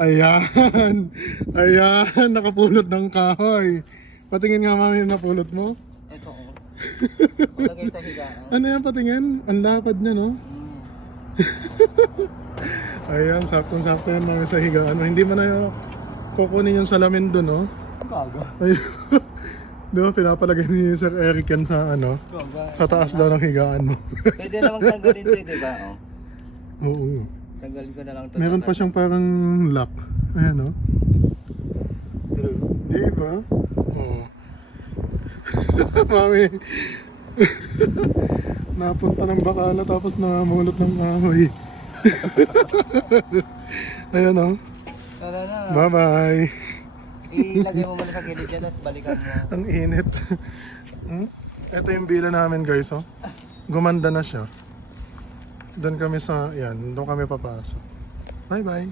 Ayan. Ayan, nakapulot ng kahoy. Patingin nga mami yung napulot mo. Ito oh. Palagay sa higaan. Ano yan patingin? Ang lapad niya, no? Ayan, saktong-sakto yan mami sa higaan. Hindi mo na yung kukunin yung salamin dun, no? Gaga. Ayun. Di ba pinapalagay ni Sir Eric yan sa ano? Sa taas daw ng higaan mo. Pwede namang tanggalin ito, di ba? Oh. Oo. Tanggalin ko na lang ito. Meron pa siyang parang lock. Ayan, no? Di ba? Oo. Mami. Napunta ng bakala tapos namulot ng kahoy. Ayan, no? Tara na. Bye-bye. Ilagay mo muna sa gilid yan, tapos balikan mo. Ang init. Ito yung bila namin guys, oh. Gumanda na siya. Doon kami sa, yan, doon kami papasok. Bye bye.